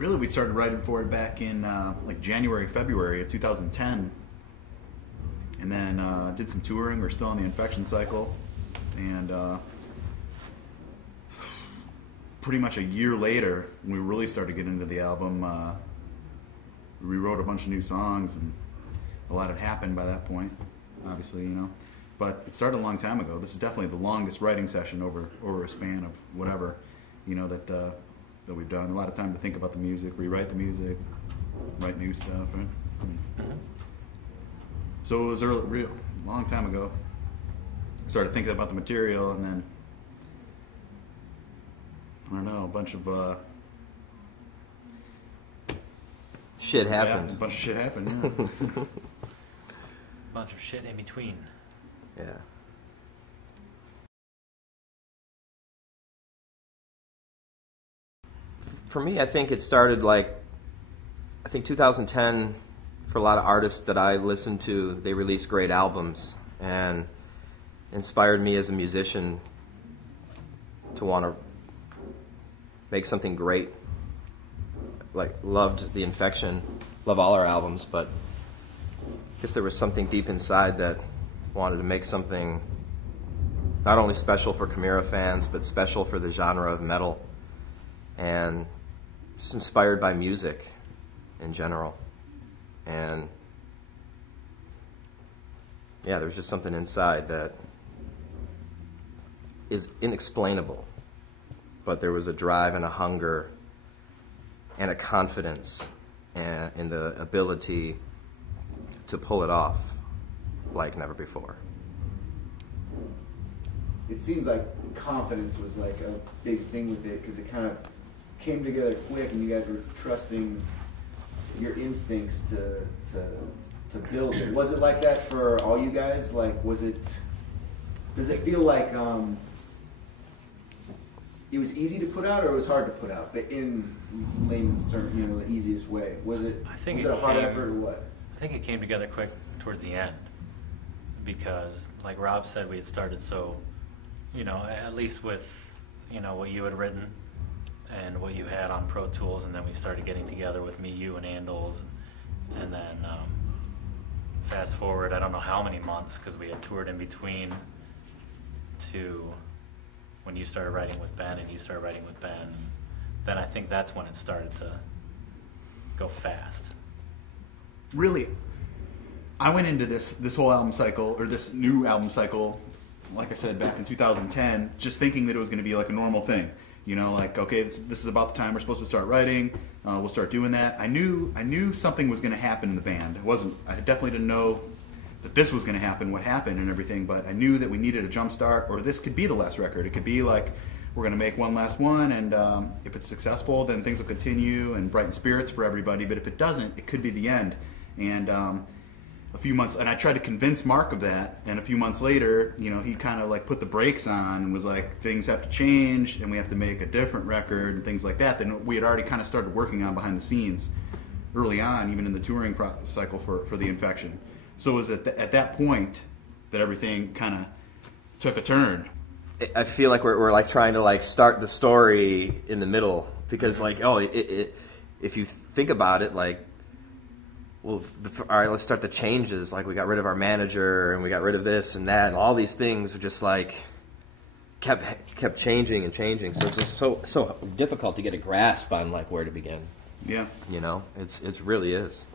really we started writing for it back in like January, February of 2010, and then did some touring. We're still on the Infection cycle, and pretty much a year later, when we really started getting into the album, we wrote a bunch of new songs, and a lot had happened by that point, obviously, you know. But it started a long time ago. This is definitely the longest writing session over a span of whatever, you know, that we've done. A lot of time to think about the music, rewrite the music, write new stuff, right? Mm-hmm. So it was a long time ago. Started thinking about the material, and then I don't know, a bunch of shit happened. Yeah, a bunch of shit happened. Yeah. A bunch of shit in between. Yeah. For me, I think it started I think 2010, for a lot of artists that I listened to, they released great albums and inspired me as a musician to want to make something great. Loved The Infection, love all our albums, but I guess there was something deep inside that wanted to make something not only special for Chimaira fans, but special for the genre of metal, and just inspired by music in general. And yeah, there's just something inside that is inexplainable, but there was a drive and a hunger and a confidence and in the ability to pull it off like never before. It seems like confidence was like a big thing with it, because it kind of came together quick, and you guys were trusting your instincts to build it. Was it like that for all you guys? Does it feel like it was easy to put out, or it was hard to put out, but in layman's terms, you know, the easiest way? Was it a hard effort, or what? I think it came together quick towards the end, because like Rob said, we had started so, you know, at least with, you know, what you had written and what you had on Pro Tools, and then we started getting together with me, you, and Andals, and then fast forward, I don't know how many months, because we had toured in between, to when you started writing with Ben and you started writing with Ben. Then I think that's when it started to go fast. Really, I went into this whole album cycle, or this new album cycle, like I said, back in 2010, just thinking that it was going to be like a normal thing. You know, like, okay, this is about the time we're supposed to start writing. We'll start doing that. I knew something was going to happen in the band. I definitely didn't know that this was going to happen, what happened and everything, but I knew that we needed a jump start, or this could be the last record. It could be like, we're going to make one last one, and if it's successful, then things will continue and brighten spirits for everybody. But if it doesn't, it could be the end. And a few months, and I tried to convince Mark of that, and a few months later, you know, he kind of like put the brakes on and was like, things have to change, and we have to make a different record and things like that. Then we had already kind of started working on behind the scenes early on, even in the touring cycle for The Infection. So it was at that point that everything kind of took a turn. I feel like we're like trying to like start the story in the middle, because like, if you think about it, like, well, all right, let's start the changes. Like, we got rid of our manager, and we got rid of this and that, and all these things are just like kept changing and changing. So it's just so difficult to get a grasp on like where to begin. Yeah, you know, it really is.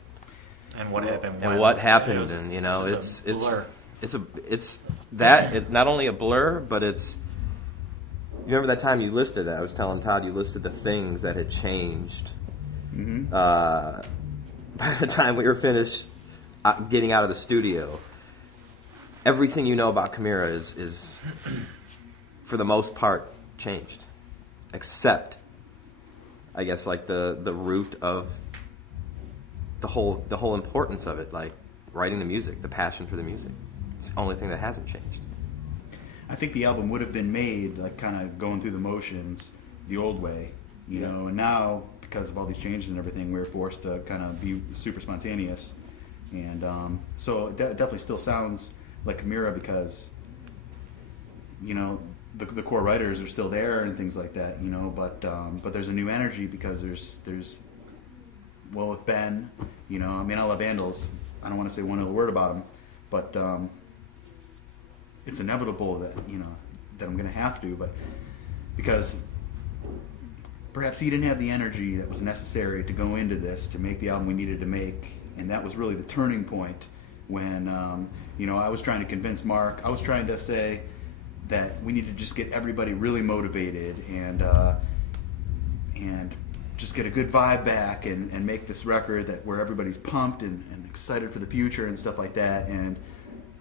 And what happened? And what happened, and you know, it's not only a blur, but it's. You remember that time you listed it? I was telling Todd you listed the things that had changed. Mm-hmm. By the time we were finished getting out of the studio, everything you know about Chimaira is for the most part changed, except I guess like the root of the whole importance of it, like writing the music, the passion for the music. It's the only thing that hasn't changed. I think the album would have been made like kind of going through the motions the old way, you know, and now because of all these changes and everything, we were forced to kind of be super spontaneous. And so it definitely still sounds like Chimaira, because, you know, the core writers are still there and things like that, you know, but there's a new energy, because there's well, with Ben, you know, I mean, I love Vandals. I don't want to say one other word about him, but it's inevitable that, you know, that I'm going to have to, but because perhaps he didn't have the energy that was necessary to go into this, to make the album we needed to make, and that was really the turning point when, you know, I was trying to convince Mark, I was trying to say that we need to just get everybody really motivated and just get a good vibe back and make this record that where everybody's pumped and excited for the future and stuff like that. And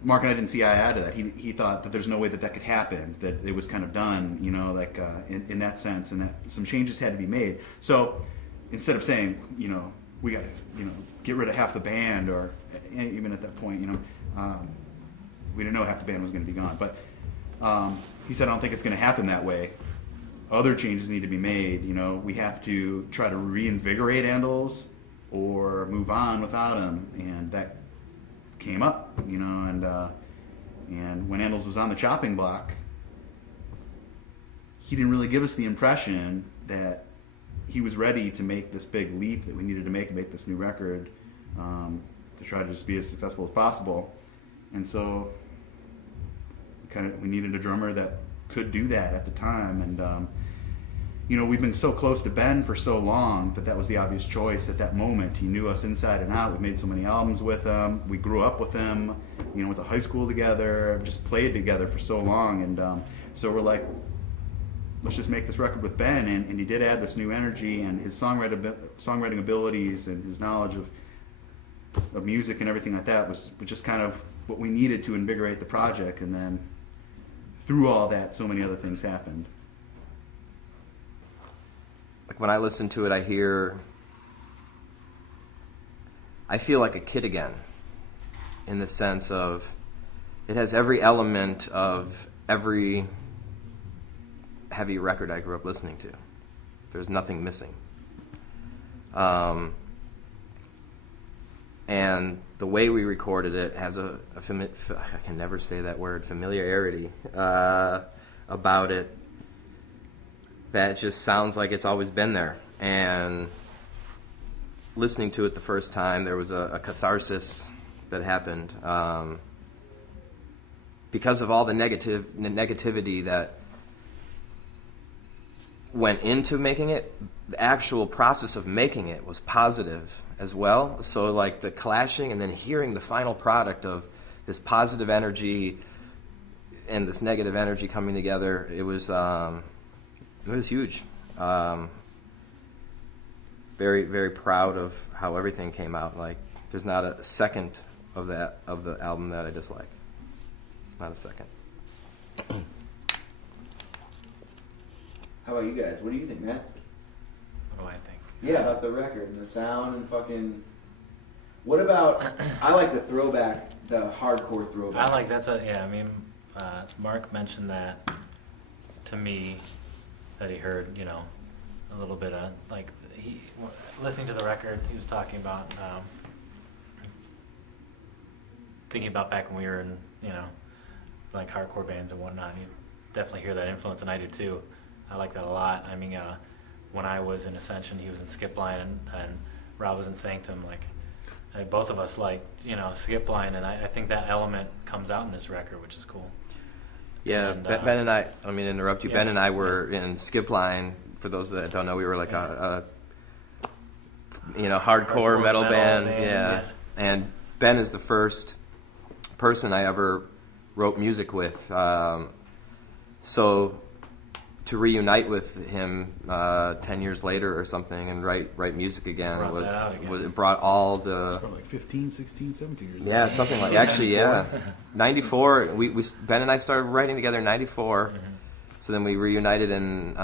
Mark and I didn't see eye to that. He thought that there's no way that that could happen, that it was kind of done, you know, like in that sense, and that some changes had to be made. So instead of saying, you know, we got to, you know, get rid of half the band, or even at that point, you know, we didn't know half the band was going to be gone. But he said, I don't think it's going to happen that way. Other changes need to be made. You know, we have to try to reinvigorate Andals or move on without him, and that came up, you know, and when Andals was on the chopping block, he didn't really give us the impression that he was ready to make this big leap that we needed to make this new record, to try to just be as successful as possible. And so we needed a drummer that could do that at the time. And you know, we've been so close to Ben for so long that was the obvious choice at that moment. He knew us inside and out. We made so many albums with him. We grew up with him. You know, went to high school together. Just played together for so long. And so we're like, let's just make this record with Ben. And he did add this new energy, and his songwriting abilities and his knowledge of music and everything like that was just kind of what we needed to invigorate the project. And then through all that, so many other things happened. Like when I listen to it, I feel like a kid again, in the sense of it has every element of every heavy record I grew up listening to. There's nothing missing. And the way we recorded it has I can never say that word, familiarity about it, that just sounds like it's always been there. And listening to it the first time, there was a catharsis that happened because of all the negativity that went into making it. The actual process of making it was positive as well. So like the clashing and then hearing the final product of this positive energy and this negative energy coming together, it was huge. Very, very proud of how everything came out. Like, there's not a second of the album that I dislike. Not a second. How about you guys? What do you think, Matt? What do I think? Yeah, about the record and the sound and fucking... What about... I like the throwback, the hardcore throwback. I like I mean, Mark mentioned that to me, that he heard, you know, a little bit of, like, listening to the record, he was talking about, thinking about back when we were in, you know, like hardcore bands and whatnot. You definitely hear that influence, and I do too. I like that a lot. I mean, when I was in Ascension, he was in Skipline, and Rob was in Sanctum. Like both of us like, you know, Skipline, and I think that element comes out in this record, which is cool. Yeah, and, Ben and I don't mean to interrupt you. Yeah, Ben and I were in Skipline. For those that don't know, we were like a hardcore metal band. Yeah. And Ben is the first person I ever wrote music with. So to reunite with him 10 years later or something and write music again it brought all the... It's probably like 15, 16, 17 years. Yeah, something like... Actually, yeah. 94, Ben and I started writing together in 94. Mm-hmm. So then we reunited and...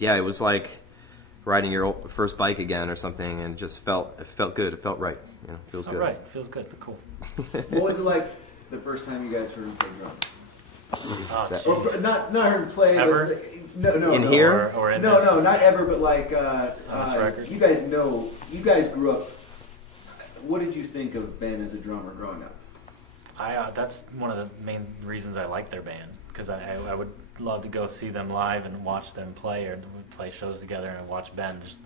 it was like riding your first bike again or something, and it felt good. It felt right. You know, feels good. Right, feels good. Cool. What was it like the first time you guys heard him play drums? Oh, not heard him play, ever? But no. In here? Or in no, this, not ever, but like on this record? you guys grew up. What did you think of Ben as a drummer growing up? That's one of the main reasons I like their band, because I would love to go see them live and watch them play, or play shows together and watch Ben just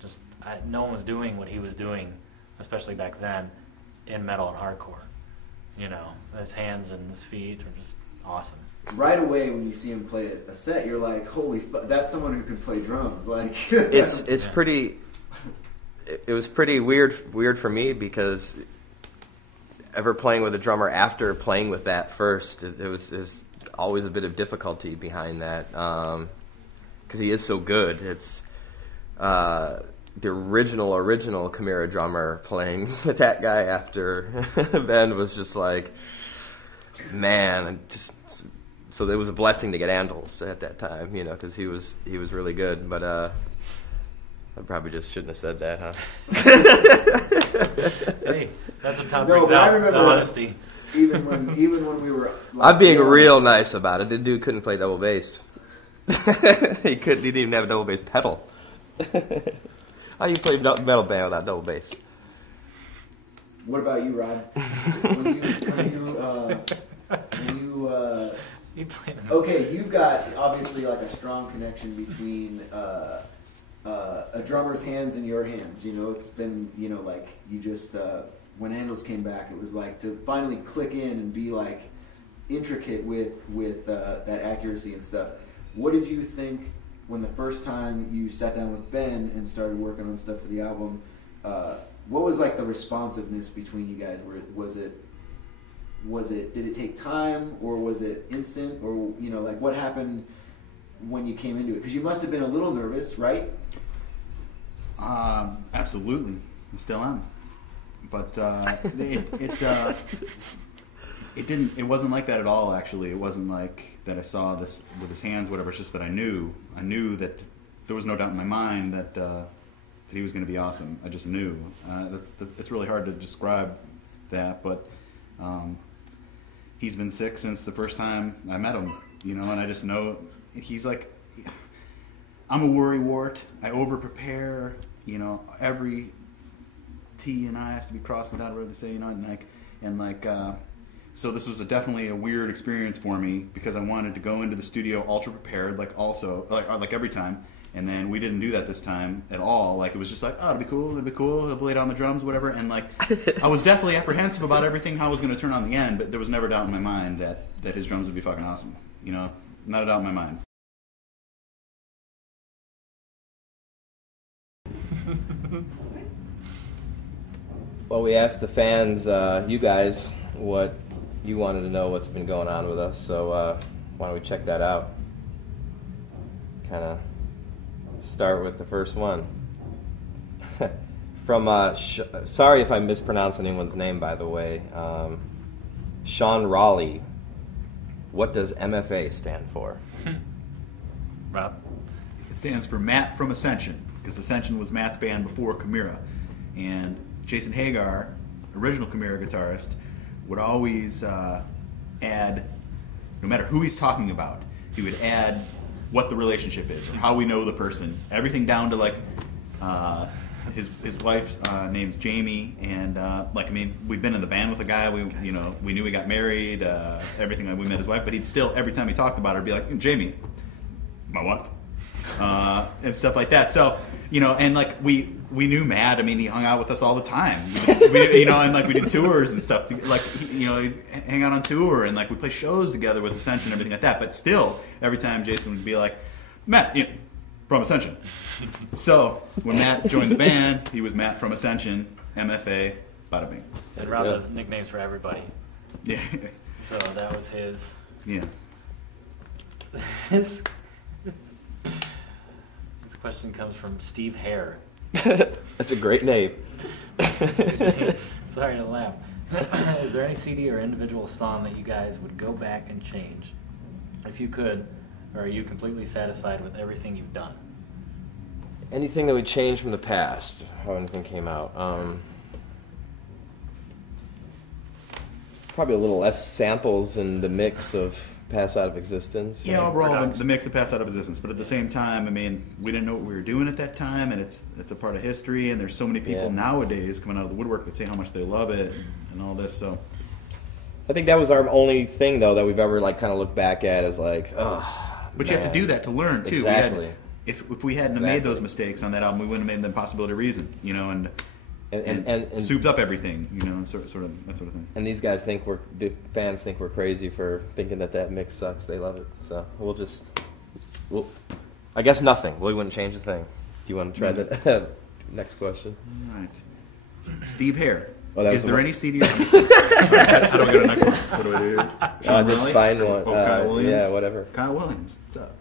Just no one was doing what he was doing, especially back then, in metal and hardcore. You know, his hands and his feet are just awesome. Right away, when you see him play a set, you're like, "Holy fuck, that's someone who can play drums!" Like, it's pretty. It was pretty weird for me because ever playing with a drummer after playing with that first, it was always a bit of difficulty behind that because he is so good. It's the original Chimaira drummer playing with that guy after Ben was just like, man, so it was a blessing to get Andals at that time, you know, because he was really good. But I probably just shouldn't have said that, huh? Hey, that's what Tom No, brings but I out, remember the honesty. even when we were, like, I'm being young. real nice about it. The dude couldn't play double bass. He didn't even have a double bass pedal. How you play metal band without double bass? What about you, Rod? He played Okay, you've got obviously like a strong connection between a drummer's hands and your hands. You know, it's been, you know, like you just when Andals came back, it was like to finally click in and be like intricate with that accuracy and stuff. What did you think when the first time you sat down with Ben and started working on stuff for the album? What was like the responsiveness between you guys? Did it take time, or was it instant, or, you know, like what happened when you came into it? Because you must have been a little nervous, right? Absolutely, I still am. But it wasn't like that at all. Actually, it wasn't like that. I saw this with his hands, whatever. It's just that I knew that there was no doubt in my mind that he was going to be awesome. I just knew. It's really hard to describe that, but. He's been sick since the first time I met him, you know, and I just know he's like, I'm a worrywart. I over-prepare, you know, every T and I has to be crossed without whatever they say, you know, so this was definitely a weird experience for me because I wanted to go into the studio ultra prepared, like every time. And then we didn't do that this time at all. Like, it was just like, oh, it'll be cool. He'll play it on the drums, whatever. And, like, I was definitely apprehensive about everything, how it was going to turn on the end, but there was never a doubt in my mind that his drums would be fucking awesome. You know? Not a doubt in my mind. Well, we asked the fans, you guys, what you wanted to know what's been going on with us, so why don't we check that out? Kind of start with the first one. From, sorry if I mispronounce anyone's name, by the way. Sean Raleigh. What does MFA stand for? Rob? It stands for Matt from Ascension, because Ascension was Matt's band before Chimaira. And Jason Hagar, original Chimaira guitarist, would always add, no matter who he's talking about, he would add what the relationship is, or how we know the person. Everything down to, like, his wife's name's Jamie, and we'd been in the band with a guy. We knew he got married. Everything. We met his wife, but he'd still, every time he talked about her, be like, Jamie, my wife, and stuff like that. So, you know, and like we knew Matt. I mean, he hung out with us all the time. We did tours and stuff. Like, he'd hang out on tour, and like we play shows together with Ascension and everything like that. But still, every time Jason would be like, Matt, from Ascension. So when Matt joined the band, he was Matt from Ascension, MFA, bada bing. And Rob has nicknames for everybody. Yeah. So that was his. Yeah. This question comes from Steve Hare. That's a great name. Sorry to laugh. Is there any CD or individual song that you guys would go back and change? If you could, or are you completely satisfied with everything you've done? Anything that would change from the past, how anything came out. Probably a little less samples in the mix of Pass Out of Existence. Yeah, overall, the mix of Pass Out of Existence. But at the same time, I mean, we didn't know what we were doing at that time, and it's a part of history, and there's so many people nowadays coming out of the woodwork that say how much they love it and all this, so... I think that was our only thing, though, that we've ever, like, kind of looked back at as like, oh, But man. You have to do that to learn, too. Exactly. if we hadn't have made those mistakes on that album, we wouldn't have made them Possibility of Reason, you know, and souped up everything, you know, sort of that sort of thing. And these guys think the fans think we're crazy for thinking that mix sucks. They love it. So I guess nothing. We wouldn't change a thing. Do you want to try the next question? All right. Steve Hare. Is there any CD? How do I go to the next one? What do I do here? Just find one. Kyle Williams? Yeah, whatever. Kyle Williams, what's up?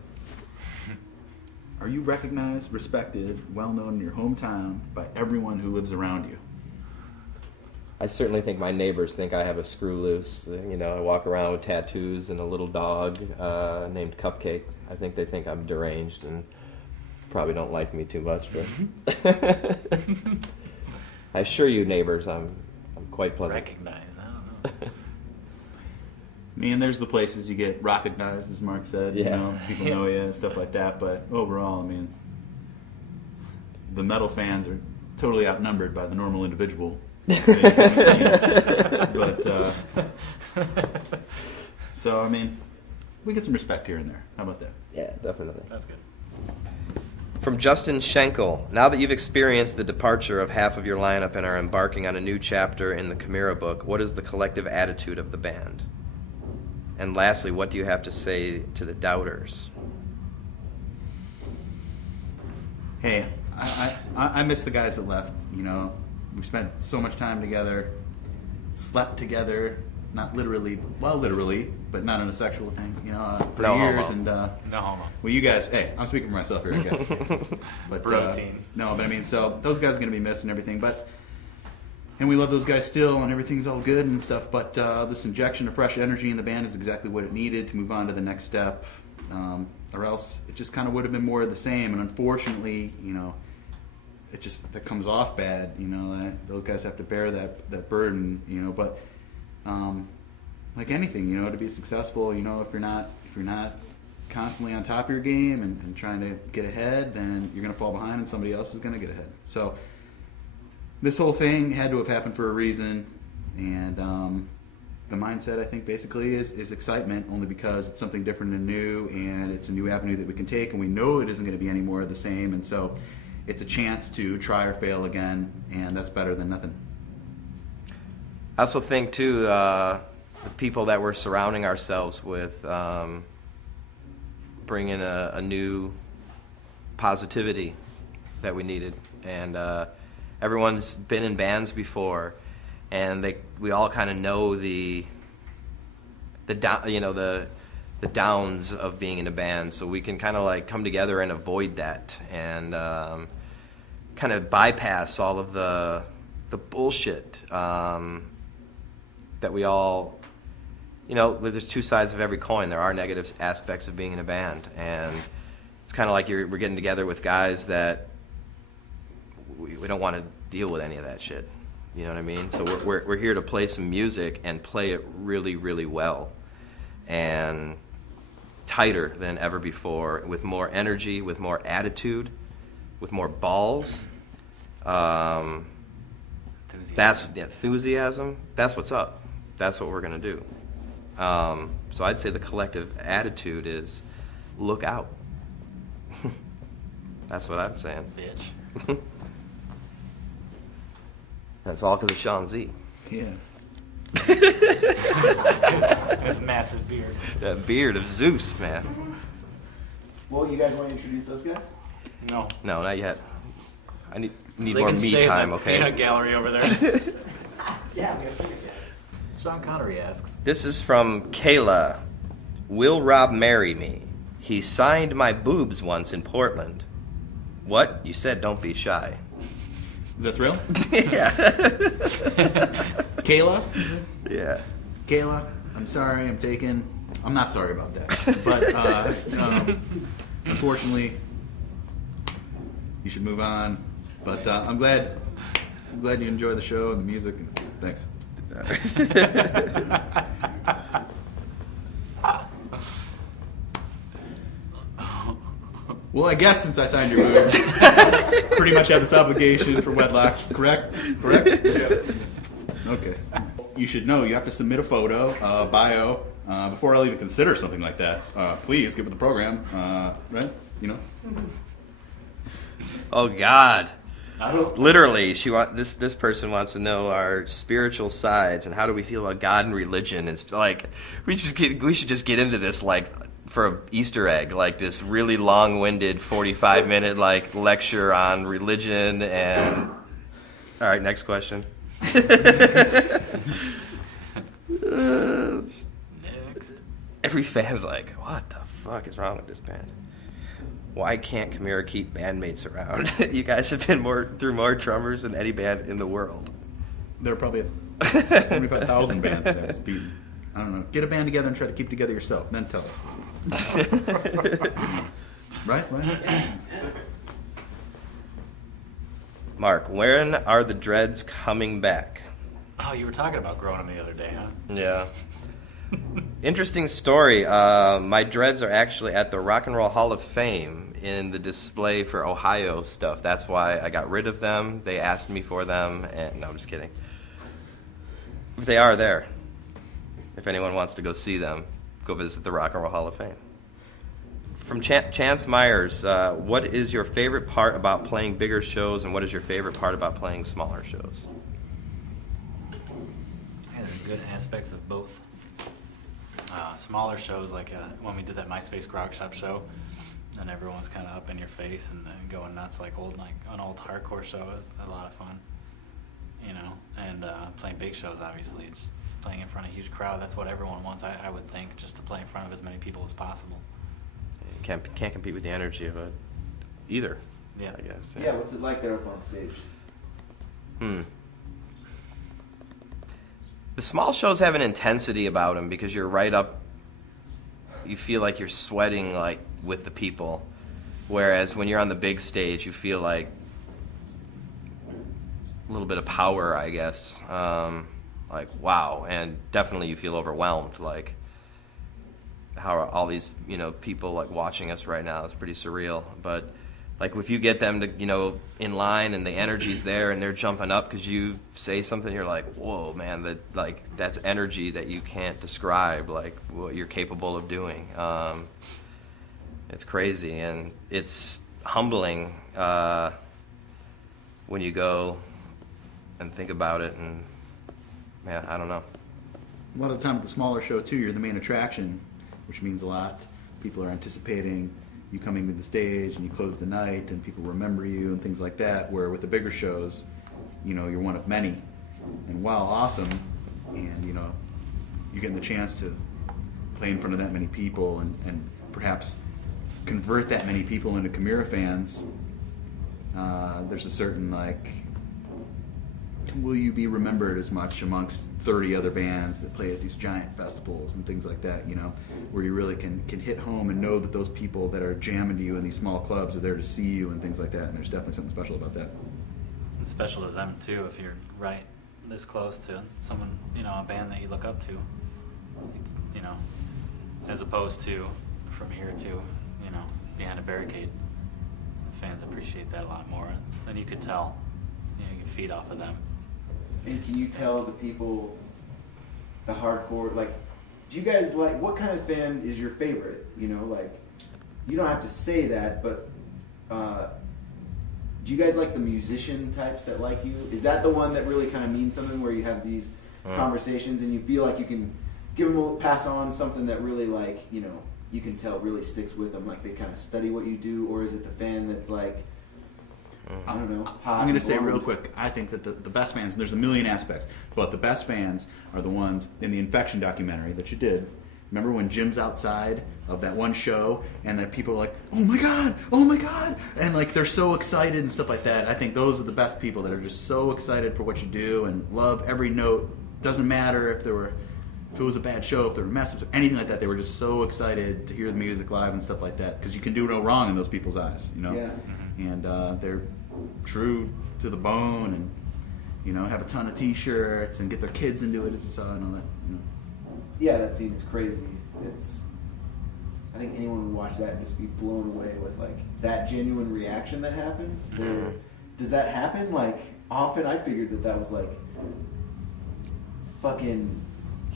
Are you recognized, respected, well-known in your hometown by everyone who lives around you? I certainly think my neighbors think I have a screw loose. You know, I walk around with tattoos and a little dog named Cupcake. I think they think I'm deranged and probably don't like me too much. But I assure you, neighbors, I'm quite pleasant. Recognize, I don't know. I mean, there's the places you get recognized, as Mark said. Yeah. You know, people know you and stuff like that. But overall, I mean, the metal fans are totally outnumbered by the normal individual. But so I mean, we get some respect here and there. How about that? Yeah, definitely. That's good. From Justin Schenkel, now that you've experienced the departure of half of your lineup and are embarking on a new chapter in the Chimaira book, what is the collective attitude of the band? And lastly, what do you have to say to the doubters? Hey, I miss the guys that left. You know, we've spent so much time together, slept together, not literally, well, literally, but not in a sexual thing. You know, for No years. homo. And No homo. well, you guys, hey, I'm speaking for myself here, I guess. But Protein. no, but I mean, so those guys are going to be missed and everything, but. And we love those guys still, and everything's all good and stuff. But this injection of fresh energy in the band is exactly what it needed to move on to the next step, or else it just kind of would have been more of the same. And unfortunately, you know, that comes off bad. You know, those guys have to bear that burden. You know, but like anything, you know, to be successful, you know, if you're not constantly on top of your game and trying to get ahead, then you're going to fall behind, and somebody else is going to get ahead. So. This whole thing had to have happened for a reason, and the mindset, I think, basically is excitement, only because it's something different and new, and it's a new avenue that we can take, and we know it isn't going to be any more of the same, and so it's a chance to try or fail again, and that's better than nothing. I also think, too, the people that we're surrounding ourselves with bring in a new positivity that we needed, and everyone's been in bands before, and we all kind of know the downs of being in a band, so we can kind of like come together and avoid that, and kind of bypass all of the bullshit that we all, you know, there's two sides of every coin. There are negative aspects of being in a band, and it's kind of like we're getting together with guys that we don't want to deal with any of that shit. You know what I mean? So we're here to play some music and play it really, really well, and tighter than ever before, with more energy, with more attitude, with more balls. That's enthusiasm. That's what's up. That's what we're gonna do. So I'd say the collective attitude is look out. That's what I'm saying. Bitch. That's all because of Sean Z. Yeah. His massive beard. That beard of Zeus, man. Well, you guys want to introduce those guys? No. No, not yet. I need They more can me stay in time, that okay? peanut gallery over there. Yeah, I'm gonna Sean Connery asks. This is from Kayla. Will Rob marry me? He signed my boobs once in Portland. What? You said don't be shy. Is that real? Yeah. Kayla? Is it? Yeah. Kayla, I'm sorry, I'm not sorry about that. But unfortunately, you should move on. But I'm glad you enjoy the show and the music. And thanks. Well, I guess since I signed your boobs, pretty much have this obligation for wedlock, correct? Correct? Yes. Okay. You should know you have to submit a photo, bio, before I'll even consider something like that. Please get with the program, right? You know? Oh God. Oh. Literally, this person wants to know our spiritual sides and how do we feel about God and religion. It's like we should just get into this like for an Easter egg, like this really long-winded 45-minute like lecture on religion and. All right, next question. Next. Every fan's like, what the fuck is wrong with this band? Why can't Chimaira keep bandmates around? You guys have been through more drummers than any band in the world. There are probably 75,000 bands that have beaten. I don't know. Get a band together and try to keep together yourself. Then tell us. Right? Mark, when are the dreads coming back? Oh, you were talking about growing them the other day, huh? Yeah. Interesting story. My dreads are actually at the Rock and Roll Hall of Fame in the display for Ohio stuff. That's why I got rid of them. They asked me for them, and no, I'm just kidding. They are there. If anyone wants to go see them, go visit the Rock and Roll Hall of Fame. From Chance Myers, what is your favorite part about playing bigger shows, and what is your favorite part about playing smaller shows? Yeah, there are good aspects of both. Smaller shows, like when we did that MySpace Grog Shop show, and everyone was kind of up in your face and going nuts like an old hardcore show. It was a lot of fun, you know. And playing big shows, obviously, it's playing in front of a huge crowd. That's what everyone wants, I would think, just to play in front of as many people as possible. You can't compete with the energy of it either. Yeah, I guess. Yeah, what's it like there up on stage? The small shows have an intensity about them because you're right up. You feel like you're sweating like with the people, whereas when you're on the big stage, you feel like a little bit of power, I guess. Like wow, and definitely you feel overwhelmed. Like how all these people like watching us right now is pretty surreal. But like if you get them to in line and the energy's there and they're jumping up because you say something, you're like, whoa, man, that's energy that you can't describe, like what you're capable of doing. It's crazy and it's humbling when you go and think about it. And yeah, I don't know. A lot of the time at the smaller show too, you're the main attraction, which means a lot. People are anticipating you coming to the stage and you close the night and people remember you and things like that, where with the bigger shows, you're one of many. And while awesome, and you get the chance to play in front of that many people and perhaps convert that many people into Chimaira fans, there's a certain will you be remembered as much amongst 30 other bands that play at these giant festivals and things like that, where you really can hit home and know that those people that are jamming to you in these small clubs are there to see you and things like that, and there's definitely something special about that. It's special to them too if you're right this close to someone, a band that you look up to, as opposed to from here to, behind a barricade. Fans appreciate that a lot more, and you could tell, you can feed off of them. And can you tell the people, the hardcore, do you guys what kind of fan is your favorite? You don't have to say that, but do you guys like the musician types that like you? Is that the one that really kind of means something, where you have these conversations and you feel like you can give them, pass on something that really you can tell really sticks with them, like they kind of study what you do? Or is it the fan that's like, I don't know, hot? I'm going to say real quick, I think that the best fans, and there's a million aspects, but the best fans are the ones in the Infection documentary that you did. Remember when Jim's outside of that one show and that people are like, oh my God, and they're so excited and stuff like that. I think those are the best people that are just so excited for what you do and love every note. Doesn't matter if it was a bad show, if there were mess-ups or anything like that. They were just so excited to hear the music live and stuff like that, because you can do no wrong in those people's eyes, Yeah. Mm-hmm. And they're true to the bone, and have a ton of T-shirts and get their kids into it as you saw and all that. Yeah, that scene is crazy. I think anyone would watch that and just be blown away with that genuine reaction that happens. Mm-hmm. Does that happen often? I figured that was fucking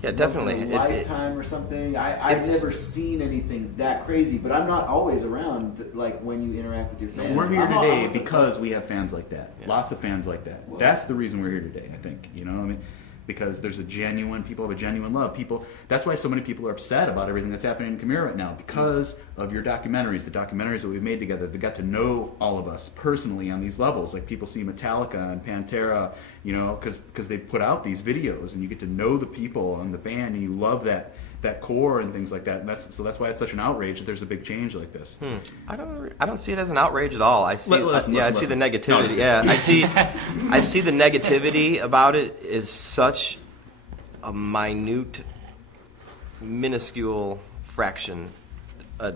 Yeah, definitely. once in a lifetime or something. I've never seen anything that crazy, but I'm not always around like when you interact with your fans. We're here today because we have fans like that. Yeah. Lots of fans like that. Well, That's the reason we're here today, I think. You know what I mean? Because there's people have a genuine love. That's why so many people are upset about everything that's happening in Chimaira right now, because of your documentaries, the documentaries that we've made together. They got to know all of us personally on these levels. Like people see Metallica and Pantera, you know, because they put out these videos, and you get to know the people and the band, and you love that core and things like that. And that's why it's such an outrage that there's a big change like this. I don't see it as an outrage at all. I see I see the negativity. No, I see the negativity about it is such a minuscule fraction, a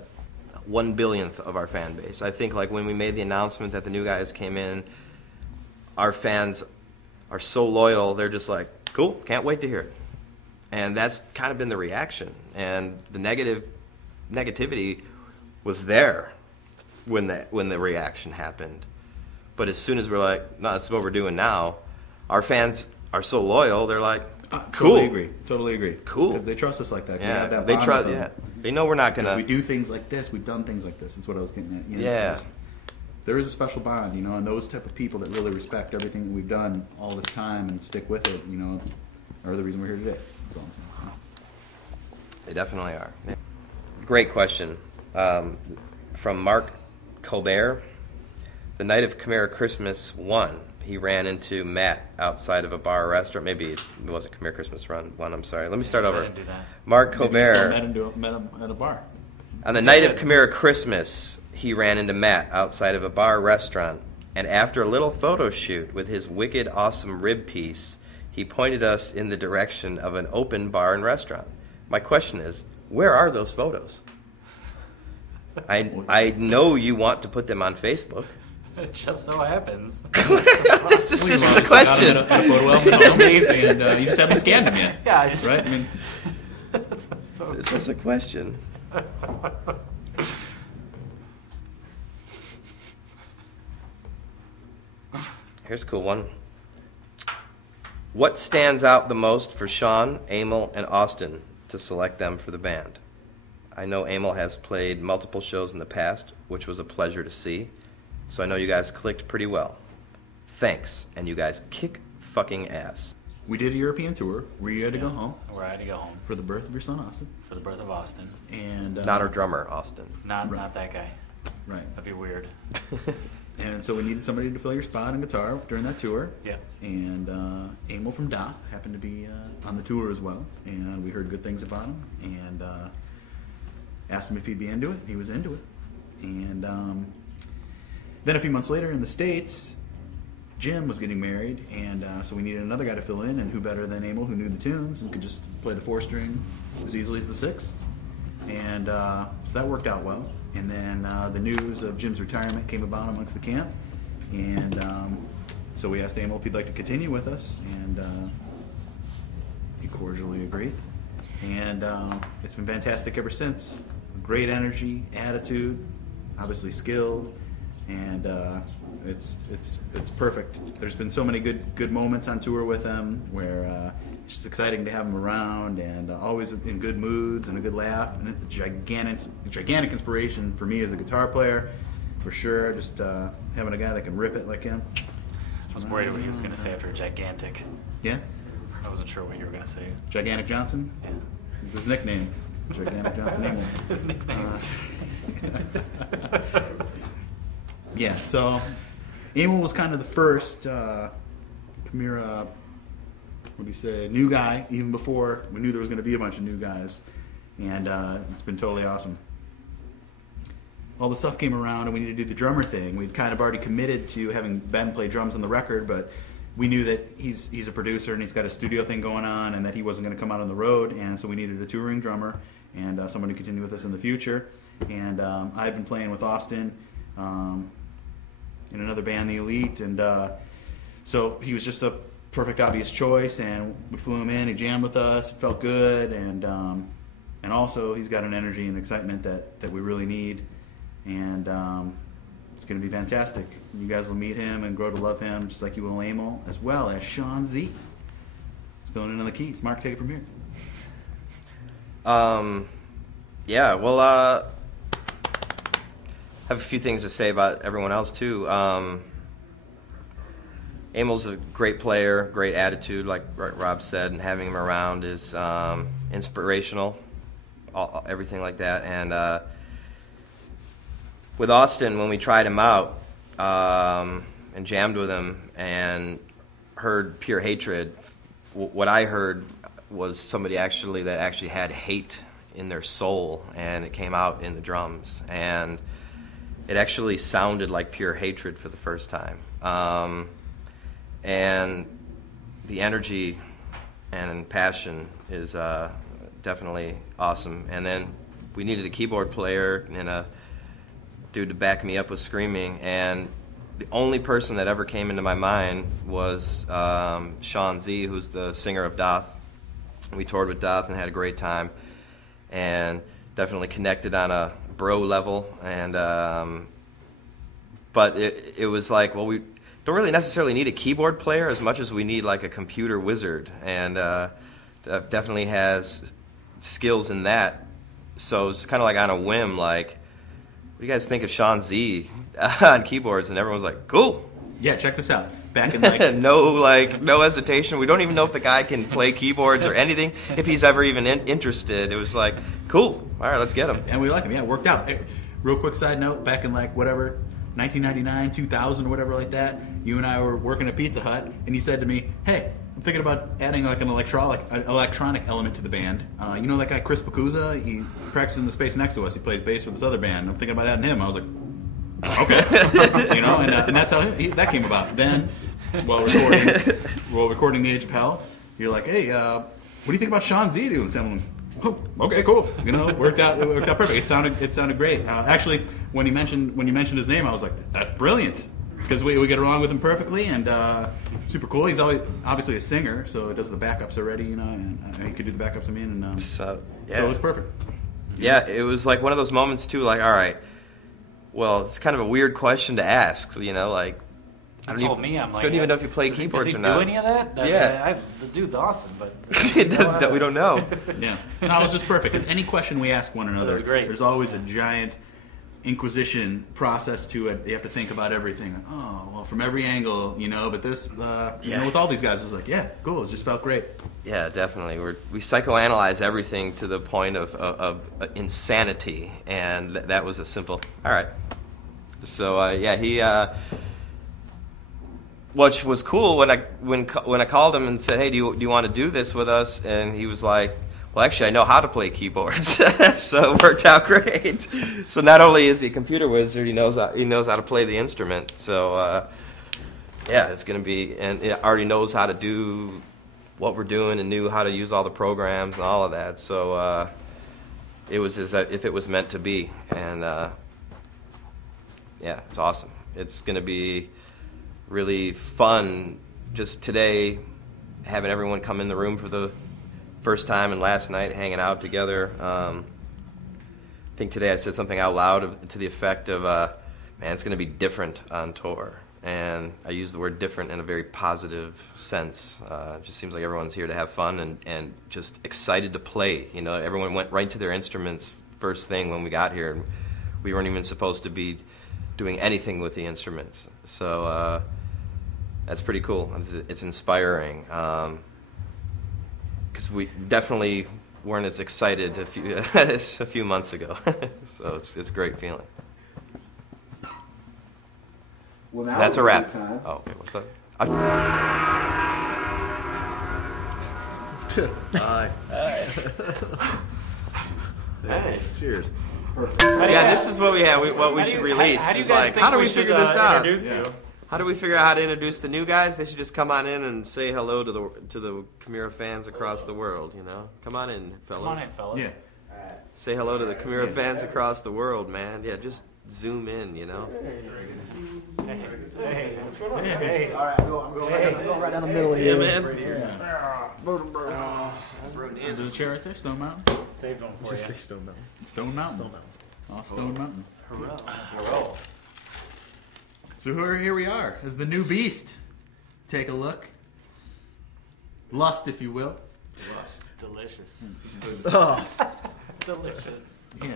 1/1000th of our fan base. I think like when we made the announcement that the new guys came in, our fans are so loyal. They're just like, cool, can't wait to hear it. And that's kind of been the reaction. And the negativity was there when the reaction happened. But as soon as we're like, no, that's what we're doing now, our fans are so loyal, they're like, cool. Totally agree. Cool. Because they trust us like that. We Yeah, have that they bond trust. with Yeah, them. they know we're not gonna. We do things like this. We've done things like this. That's what I was getting at. You know, Yeah. because there is a special bond, you know, and those type of people that really respect everything that we've done all this time and stick with it, you know, are the reason we're here today. That's all I'm saying. They definitely are. Great question. From Mark Colbert. The night of Chimaira Christmas 1, he ran into Matt outside of a bar or restaurant. Maybe it wasn't Chimaira Christmas 1, I'm sorry. Let me start I over. didn't do that. Mark Maybe you still Colbert. met him at a bar. On the night of Chimaira Christmas, he ran into Matt outside of a bar or restaurant, and after a little photo shoot with his wicked awesome rib piece, he pointed us in the direction of an open bar and restaurant. My question is, where are those photos? I know you want to put them on Facebook. It just so happens. This is the question. At a photo album, amazing, and you just haven't scanned them yet. Yeah, I just. Right? I mean, So This is a question. Here's a cool one. What stands out the most for Sean, Emil, and Austin to select them for the band? I know Emil has played multiple shows in the past, which was a pleasure to see. So I know you guys clicked pretty well. Thanks, and you guys kick fucking ass. we did a European tour where you had to go home Where I had to go home for the birth of your son, Austin. for the birth of Austin. And Not our drummer, Austin. Not Right. not that guy. Right. That'd be weird. And so we needed somebody to fill your spot on guitar during that tour. Yeah. And Emil from Doth happened to be on the tour as well. And we heard good things about him. And asked him if he'd be into it. He was into it. And then a few months later in the States, Jim was getting married. And so we needed another guy to fill in. And who better than Emil, who knew the tunes and could just play the 4-string as easily as the 6. And so that worked out well. And then the news of Jim's retirement came about amongst the camp. And so we asked Emil if he'd like to continue with us. And he cordially agreed. And it's been fantastic ever since. Great energy, attitude, obviously skilled. And it's perfect. There's been so many good moments on tour with him where it's just exciting to have him around, and always in good moods and a good laugh, and a gigantic inspiration for me as a guitar player, for sure. Just having a guy that can rip it like him. I was worried what he was going to say after gigantic. Yeah, I wasn't sure what you were going to say. Gigantic Johnson. Yeah. It's his nickname. Gigantic Johnson. His nickname. Yeah, so Emil was kind of the first Chimaira, what do you say, new guy, even before we knew there was going to be a bunch of new guys. And it's been totally awesome. All the stuff came around and we needed to do the drummer thing. We'd kind of already committed to having Ben play drums on the record, but we knew that he's a producer and he's got a studio thing going on and that he wasn't going to come out on the road, and so we needed a touring drummer and someone to continue with us in the future. And I've been playing with Austin in another band, The Elite, and so he was just a perfect obvious choice, and we flew him in, he jammed with us, it felt good, and also he's got an energy and excitement that we really need, and it's going to be fantastic. You guys will meet him and grow to love him just like you will Emil, as well as Sean Z. He's filling in on the keys. Mark, take it from here. Yeah, well, have a few things to say about everyone else too. Emil's a great player, great attitude, like Rob said, and having him around is inspirational, everything like that. And with Austin, when we tried him out and jammed with him and heard pure hatred, what I heard was somebody that actually had hate in their soul, and it came out in the drums. And it actually sounded like pure hatred for the first time. And the energy and passion is definitely awesome. And then we needed a keyboard player and a dude to back me up with screaming. And the only person that ever came into my mind was Sean Z, who's the singer of Doth. We toured with Doth and had a great time, and definitely connected on a bro level. And but it was like, well, we don't really necessarily need a keyboard player as much as we need like a computer wizard, and definitely has skills in that. So it's kind of like on a whim, like, what do you guys think of Sean Z on keyboards? And everyone was like, cool. Yeah, check this out. Back in like no hesitation. We don't even know if the guy can play keyboards or anything, if he's ever even interested. It was like, cool. All right, let's get him. And we like him. Yeah, it worked out. Hey, real quick side note, back in like whatever 1999, 2000, or whatever like that, you and I were working at Pizza Hut, and he said to me, "Hey, I'm thinking about adding like an electronic element to the band. You know that guy Chris Pacusa? He practices in the space next to us. He plays bass with this other band. I'm thinking about adding him." I was like, "Okay," you know, and that's how that came about. Then, while recording the Age of Hell, you're like, "Hey, what do you think about Sean Z doing something?" Oh, okay, cool. You know, it worked out perfect. It sounded great. Actually, when you mentioned his name, I was like, "That's brilliant," because we get along with him perfectly, and super cool. He's obviously a singer, so he does the backups already, you know, and he could do the backups. So it was perfect. Yeah, it was like one of those moments too. Like, all right, well, it's kind of a weird question to ask, you know, like. I'm like, don't even know if you play keyboards or not. Does he do any of that? Yeah. The dude's awesome, but we don't know. Yeah, no, it was just perfect. Because any question we ask one another, there's always a giant inquisition process to it. You have to think about everything. Like, oh, well, from every angle, you know. But this, you know, with all these guys, it was like, yeah, cool. It just felt great. Yeah, definitely. We psychoanalyze everything to the point of insanity, and that was a simple. All right. So yeah, he. Which was cool when I called him and said, "Hey, do you want to do this with us?" And he was like, "Well, actually, I know how to play keyboards," so it worked out great. So not only is he a computer wizard, he knows how to play the instrument. So yeah, it's gonna be, and he already knows how to do what we're doing and knew how to use all the programs and all of that. So it was as if it was meant to be, and yeah, it's awesome. It's gonna be really fun just today, having everyone come in the room for the first time, and last night hanging out together. I think today I said something out loud to the effect of, man, it's going to be different on tour. And I use the word different in a very positive sense. It just seems like everyone's here to have fun and just excited to play. You know, everyone went right to their instruments first thing when we got here. And we weren't even supposed to be doing anything with the instruments. So that's pretty cool. It's inspiring. Because we definitely weren't as excited a few months ago. So it's a great feeling. Well, now that's a wrap. Time. Oh, okay. What's up? Hey, cheers. Perfect. Yeah, this is what we have. What we should release. It's like, how do we figure this out? How do we figure out how to introduce the new guys? They should just come on in and say hello to the Chimaira fans across the world. You know, come on in, fellas. Come on in, fellas. Yeah. Say hello to the Chimaira fans across the world, man. Yeah, just zoom in. You know. Hey, what's going on? Hey. All right, I'm going right down the middle here. Yeah, man. Right here. There's a chair right there, Stone Mountain. Saved one for you. Stone Mountain. Stone Mountain. Oh, Stone Mountain. Hurrah. So here we are as the new beast. Take a look. Lust, if you will. Delicious. Oh, Delicious. Yeah. It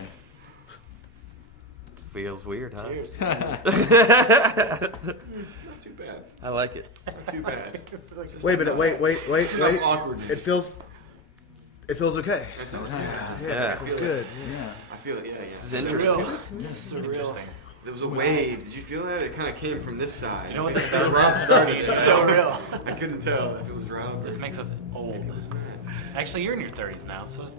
feels weird, huh? Cheers. Not too bad. I like it. Not too bad. wait a minute. Wait. Enough awkwardness. It feels okay. Yeah. It feels good. Yeah. I feel it. Yeah. This is interesting. Surreal. This is surreal. Interesting. There was a wave. Did you feel that? It kind of came from this side. You know what this does? It's So real. I couldn't tell if it was round. This makes us old. Actually, you're in your 30s now, so it's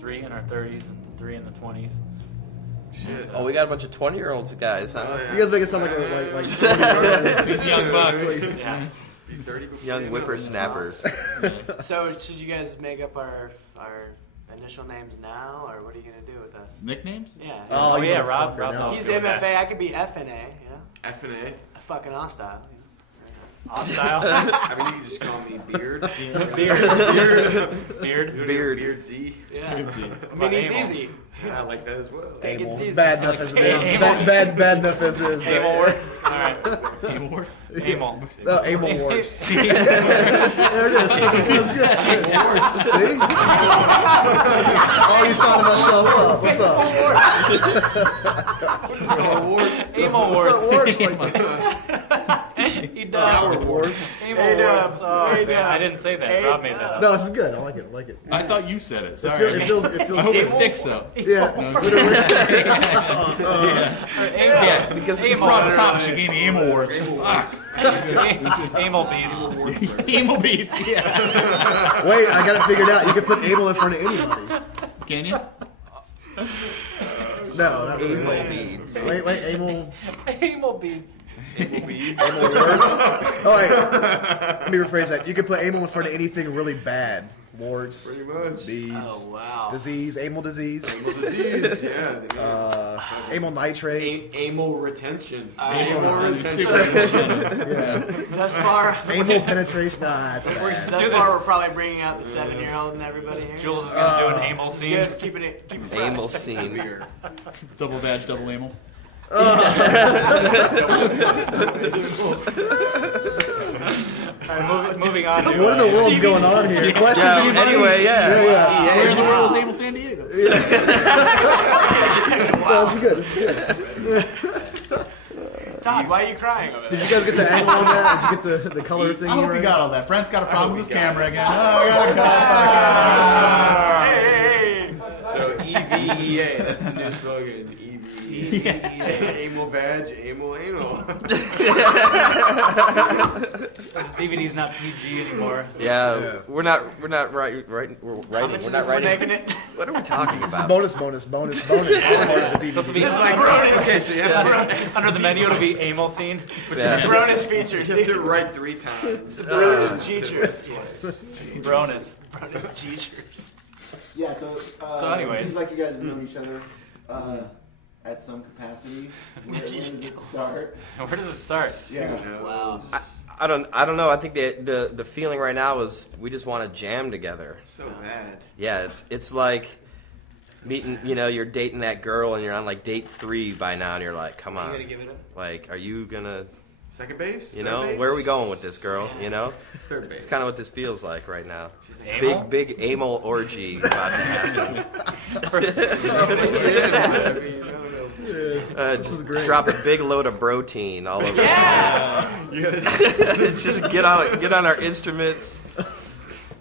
3 in our 30s and 3 in the 20s. Shit. Oh, we got a bunch of 20-year-olds guys, huh? Oh, yeah. You guys make it sound like These young bucks. Yeah. Be 30 before Young you know it. whippersnappers. So should you guys make up our initial names now, or what are you gonna do with us? Nicknames? Yeah. Oh, you yeah, motherfucker, Rob's no. all He's good with that. MFA. I could be FNA. Yeah. F and A. Fucking hostile. Hostile. I mean, you can just call me Beard. Beard. Beard Z. Yeah. What I about mean, he's Amel? easy. Yeah, I like that as well. Take it Amel. It's easy. bad enough as it is. Amel. It's bad enough as it is. Amel works. All right. Awards? Amel. Oh, Amel Wars. There it is. It feels good. See? Already signing myself up. What's up? Amel What's up, Warts. Wars? He Power does. Wars. Amel A-dub. Warts. Oh, A-dub. man, I didn't say that. Rob made that up. No, this is good. I like it. I thought you said it. It Sorry. feels I hope it good. sticks, though. Yeah. Yeah, Because He's brought us up. She gave me Amel Awards. Fuck. Amel beads. Amel beats. Yeah. Wait, I got it figured out. You can put Amel in front of anybody. Can you? No, not really. Amel beads. Wait, Amel. Amel beads. Amel Wards. Oh, wait. Let me rephrase that. You can put Amel in front of anything really bad. Wards, Pretty much. beads, Oh wow. disease, Amel disease, Amel disease. Yeah. Amel nitrate, Amel retention. Amel retention. yeah. Thus far, Amel penetration. Nah, it's bad. thus far we're probably bringing out the 7-year-old and everybody here. Jules is gonna do an Amel scene. Good. Keep it fresh. Amel scene. Beer. Double vag, double Amel. All right, moving on to What in the world's going on here? Questions, Yeah, anybody? anyway, yeah. Where in the world is Amel San Diego? Well, this is good. This is good. Todd, why are you crying over Did there? you guys get the angle on that? Did you get the color thing? I hope you right? got all that. Brent's got a problem with his camera again. Oh, I got a So EVEA, that's the new slogan. EVEA. Amel vag, amel anal. This DVD's not PG anymore. Yeah, we're not writing. How We're much not is this writing. making it? What are we talking about? Bonus. Part of the DVD. This will be Okay, so you have to under the menu. It'll be Amel scene. Yeah. Bronus features. you have to write 3 times. Bronus Cheaters. Bronus. Bronus Cheaters. Yeah, so, So anyways. it seems like you guys have known each other at some capacity. Where does it start? Where does it start? Yeah. Wow. I don't know. I think the feeling right now is we just want to jam together. So bad. Yeah, it's like meeting. You're dating that girl and you're on like date 3 by now, and you're like, come Are you on, gonna give it up? like, are you gonna? Second base? You Third know, base? where are we going with this, girl? Third base. It's kind of what this feels like right now. Amel? Big Amel orgy about to happen. Just drop a big load of protein all over. Yeah. Just get on our instruments,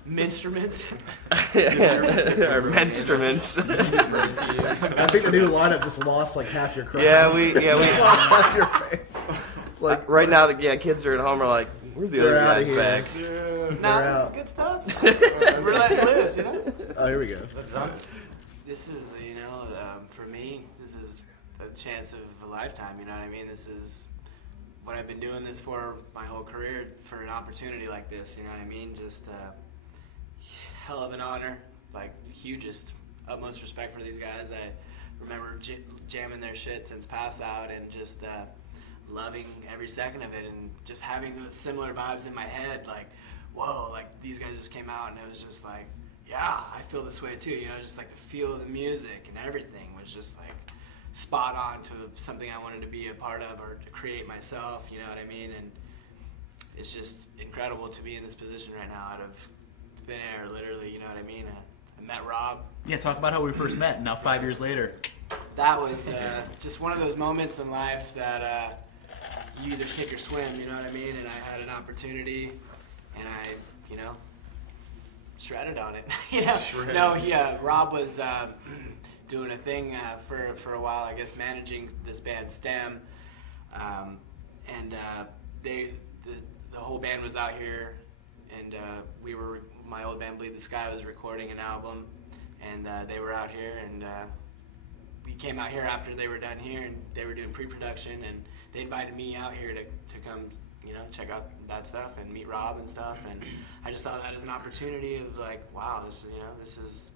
Minstruments. our instruments. I think the new lineup just lost like half your crowd. Yeah, we lost half your fans. It's like right now. Kids are at home are like, where's the other They're outta guys here. back? No, this out. is good stuff. We're letting loose, oh, here we go. This is, for me, this is a chance of a lifetime, you know what I mean? This is what I've been doing this for my whole career, for an opportunity like this, you know what I mean? Just hell of an honor, like hugest, utmost respect for these guys. I remember jamming their shit since Pass Out and just loving every second of it and just having those similar vibes in my head, like, whoa, like these guys just came out and it was just like, yeah, I feel this way too, just like the feel of the music and everything was just like spot on to something I wanted to be a part of or to create myself, you know what I mean? And it's just incredible to be in this position right now out of thin air, literally. You know what I mean? I met Rob. Yeah, talk about how we first met. Now 5 years later. That was just one of those moments in life that you either sink or swim. You know what I mean? And I had an opportunity, and I, you know, shredded on it. You know? Shredded. No, yeah. Rob was doing a thing for a while, I guess, managing this band STEM, and the whole band was out here, and my old band Bleed the Sky was recording an album, and they were out here, and we came out here after they were done here, and they were doing pre-production, and they invited me out here to come, you know, check out that stuff and meet Rob and stuff, and I just saw that as an opportunity of like, wow, this is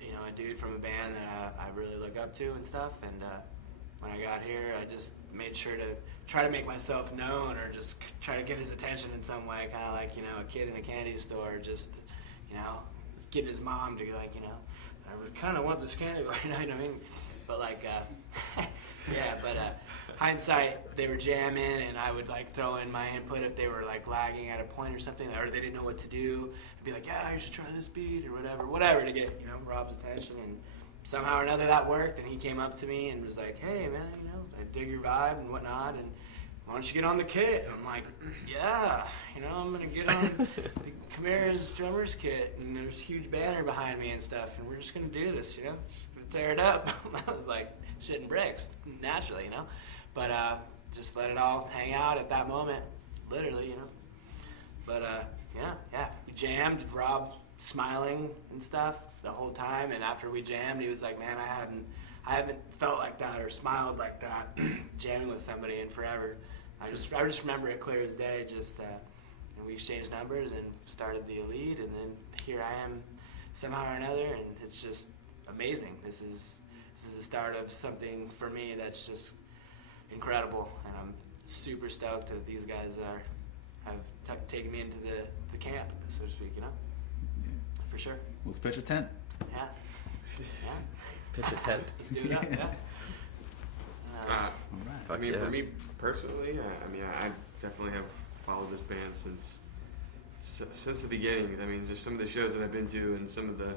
a dude from a band that I really look up to and stuff, and when I got here, I just made sure to try to make myself known or just try to get his attention in some way, kind of like, you know, a kid in a candy store, just, you know, getting his mom to like, you know, I would kind of want this candy bar, you know what I mean? But like, hindsight, they were jamming, and I would like throw in my input if they were like lagging at a point or something, or they didn't know what to do. I'd be like, yeah, you should try this beat or whatever to get, you know, Rob's attention. And somehow or another that worked, and he came up to me and was like, hey man, you know, I dig your vibe and whatnot, and why don't you get on the kit? And I'm like, yeah, you know, I'm gonna get on Chimaira's drummer's kit, and there's a huge banner behind me and stuff, and we're just gonna do this, you know, just tear it up. I was like shitting bricks, naturally, you know, but just let it all hang out at that moment, literally, you know. But yeah, we jammed. Rob smiling and stuff the whole time, and after we jammed, he was like, man, I haven't felt like that or smiled like that jamming with somebody in forever. I just remember it clear as day. Just and we exchanged numbers and started the Elite, and then here I am somehow or another, and it's just amazing. This is the start of something for me that's just incredible, and I'm super stoked that these guys have taken me into the camp, so to speak. You know, Yeah. for sure. Let's pitch a tent. Yeah. Pitch a tent. Let's do it up. Yeah. All right. I mean, yeah. for me personally, I definitely have followed this band since the beginning. I mean, just some of the shows that I've been to and some of the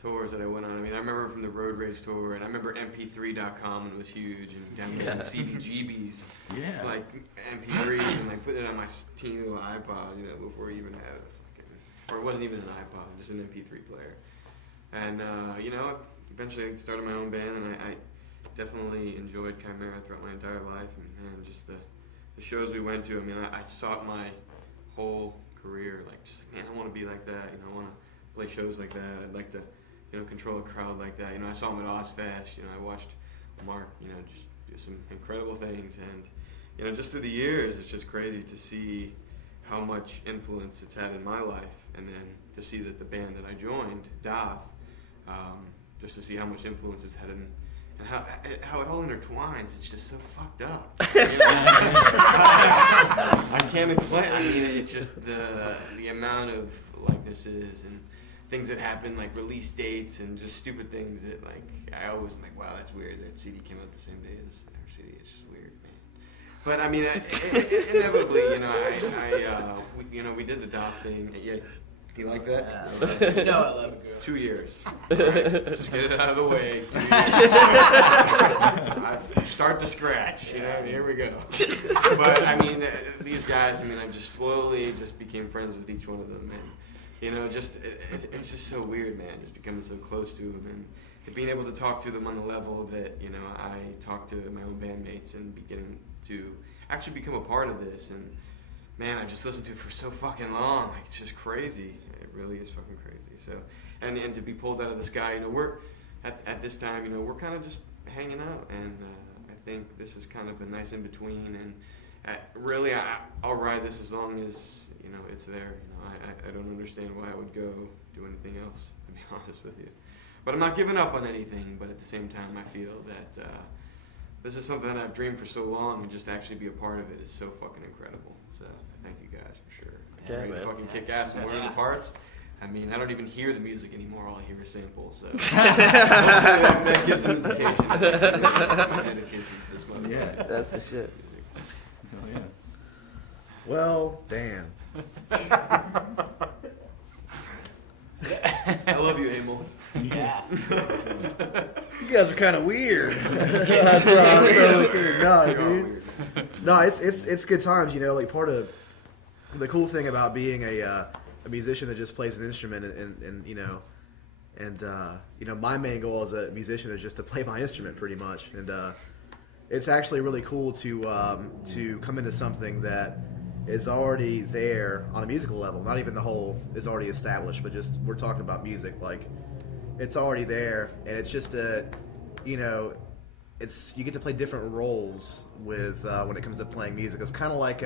tours that I went on. I mean, I remember from the Road Rage tour, and I remember MP3.com when it was huge, and downloading CDGBs, Yeah. like MP3s, and like putting it on my teeny little iPod, you know, before we even had it. Or it wasn't even an iPod, just an MP3 player. And, you know, eventually I started my own band, and I definitely enjoyed Chimaira throughout my entire life. And, man, just the shows we went to, I mean, I sought my whole career, like, just like, man, I want to be like that, you know, I want to play shows like that. I'd like to, you know, control a crowd like that. You know, I saw him at Ozfest, you know, I watched Mark, you know, just do some incredible things. And, you know, just through the years, it's just crazy to see how much influence it's had in my life. And then to see that the band that I joined, Doth, just to see how much influence it's had in, and how it all intertwines. It's just so fucked up. You know? I can't explain. I mean, it's just the amount of likenesses and things that happen, like release dates and just stupid things that, like, I always am like, wow, that's weird. That CD came out the same day as our CD. It's just weird, man. But I mean, inevitably, you know, we did the Doth thing. Yeah. You like that? You know I love it, girl. 2 years. Right? Just get it out of the way. Start to scratch. You know, here we go. But I mean, these guys. I mean, I just slowly just became friends with each one of them, and you know, just it's just so weird, man. Just becoming so close to them, and being able to talk to them on the level that, you know, I talk to my own bandmates, and beginning to actually become a part of this. And man, I've just listened to it for so fucking long. Like, it's just crazy. It really is fucking crazy. So, and to be pulled out of the sky, you know, we're at this time, you know, we're kind of just hanging out, and I think this is kind of a nice in between. And really, I'll ride this as long as, you know, it's there. You know, I don't understand why I would go do anything else, to be honest with you. But I'm not giving up on anything. But at the same time, I feel that this is something that I've dreamed for so long, and just actually be a part of it is so fucking incredible. So thank you guys for sure. Yeah, Ready to man. fucking kick ass and learn the parts. I mean, I don't even hear the music anymore. All I hear is samples. So that gives an indication. Dedication to this motherfucker. Yeah. That's the shit. Hell yeah. Well, damn. I love you, Emil. Yeah. You guys are kind of weird. That's totally kidding. No, dude. No, it's good times. You know, like part of the cool thing about being a musician that just plays an instrument, and you know, and you know, my main goal as a musician is just to play my instrument, pretty much. And it's actually really cool to come into something that is already there on a musical level. Not even the whole is already established, but just we're talking about music. Like, it's already there, and it's just you know, you get to play different roles with when it comes to playing music. It's kind of like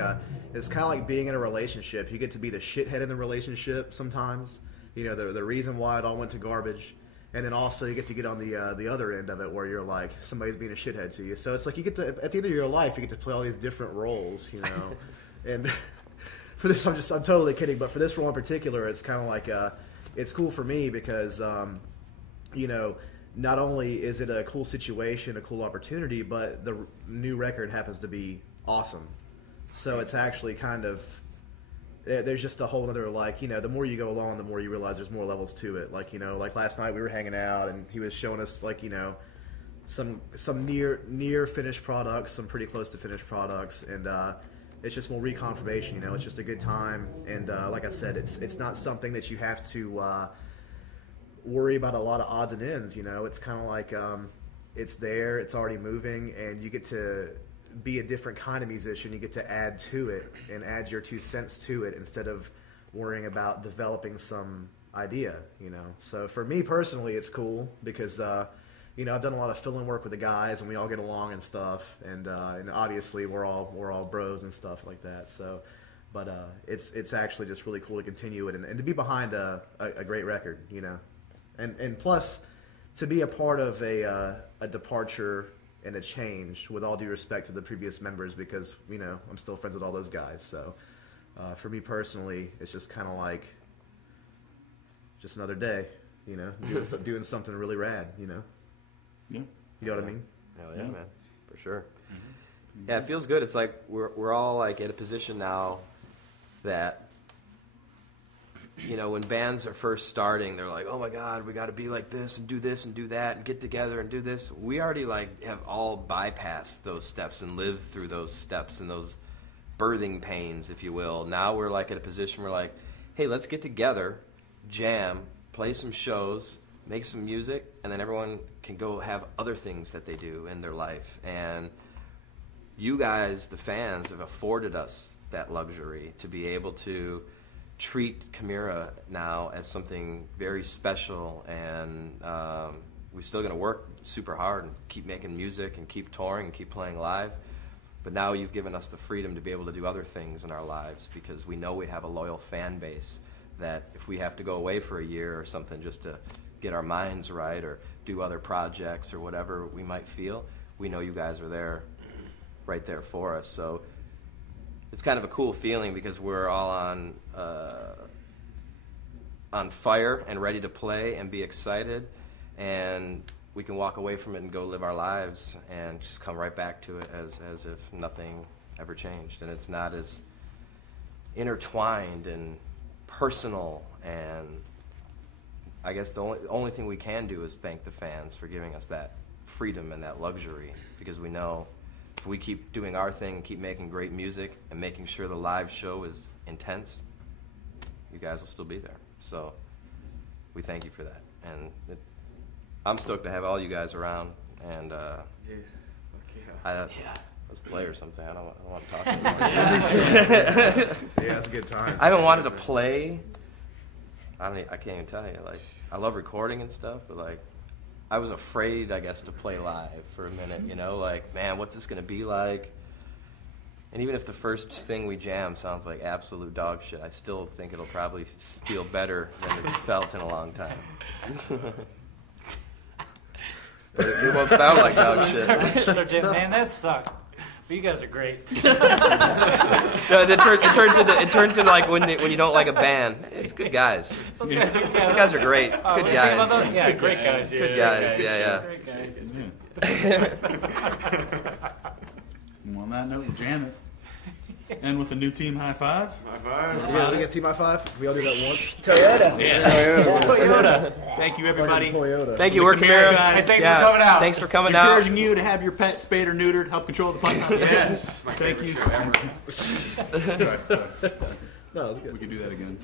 being in a relationship. You get to be the shithead in the relationship sometimes. You know, the reason why it all went to garbage, and then also you get to get on the other end of it where you're like somebody's being a shithead to you. So it's like you get to, at the end of your life, you get to play all these different roles. You know, and for this, I'm totally kidding, but for this role in particular, it's kind of like it's cool for me because you know, not only is it a cool situation, a cool opportunity, but the new record happens to be awesome. So it's actually kind of, there's just a whole other, like, you know, the more you go along, the more you realize there's more levels to it. Like, you know, like last night we were hanging out and he was showing us, like, you know, some near finished products, some pretty close to finished products, and it's just more reconfirmation, you know. It's just a good time, and like I said, it's not something that you have to worry about a lot of odds and ends, you know. It's kind of like it's there, it's already moving, and you get to be a different kind of musician. You get to add to it and add your 2 cents to it instead of worrying about developing some idea, you know. So for me personally, it's cool because you know, I've done a lot of fill-in work with the guys, and we all get along and stuff, and obviously we're all bros and stuff like that. So, but it's actually just really cool to continue it and to be behind a great record, you know. And plus, to be a part of a departure and a change, with all due respect to the previous members, because, you know, I'm still friends with all those guys. So for me personally, it's just kind of like just another day, you know, doing something really rad, you know. Yeah. You know what I mean? Hell yeah, man, for sure. Mm-hmm. Yeah, it feels good. It's like we're all like at a position now that, you know, when bands are first starting, they're like, oh my God, we got to be like this and do that and get together and do this. We already like have all bypassed those steps and lived through those steps and those birthing pains, if you will. Now we're like at a position where like, hey, let's get together, jam, play some shows, make some music, and then everyone can go have other things that they do in their life. And you guys, the fans, have afforded us that luxury to be able to treat Chimaira now as something very special, and we're still going to work super hard and keep making music and keep touring and keep playing live. But now you've given us the freedom to be able to do other things in our lives, because we know we have a loyal fan base that if we have to go away for a year or something just to get our minds right or do other projects or whatever we might feel, we know you guys are there, right there for us. So it's kind of a cool feeling because we're all on fire and ready to play and be excited, and we can walk away from it and go live our lives and just come right back to it as if nothing ever changed. And it's not as intertwined and personal, and I guess the only thing we can do is thank the fans for giving us that freedom and that luxury, because we know if we keep doing our thing and keep making great music and making sure the live show is intense, you guys will still be there. So we thank you for that. And I'm stoked to have all you guys around. And Dude, okay. Let's play or something. I don't want to talk anymore. Yeah, it's a good time. I haven't wanted to play. I can't even tell you. Like, I love recording and stuff, but like, I was afraid, I guess, to play live for a minute. You know, like, man, what's this gonna be like? And even if the first thing we jam sounds like absolute dog shit, I still think it'll probably feel better than it's felt in a long time. It won't sound like dog shit. Man, that sucked. But you guys are great. No, it turns into like when you don't like a band. It's good guys. Those You guys are, guys are great. Good guys. Yeah, great guys. Good guys. Yeah. Great guys. On that note, we'll jam it. end with a new team high five. High five. Yeah, we can see my five. We all do that once. Toyota. Yeah. Toyota. Thank you, everybody. Fucking Toyota. Thank you, The Work Chimaira Chimaira. guys. Hey, thanks for coming out. Thanks for coming out. Encouraging you to have your pet spayed or neutered, help control the python. Yes. My Thank favorite you. show ever. Sorry. No, it's good. We could do that again.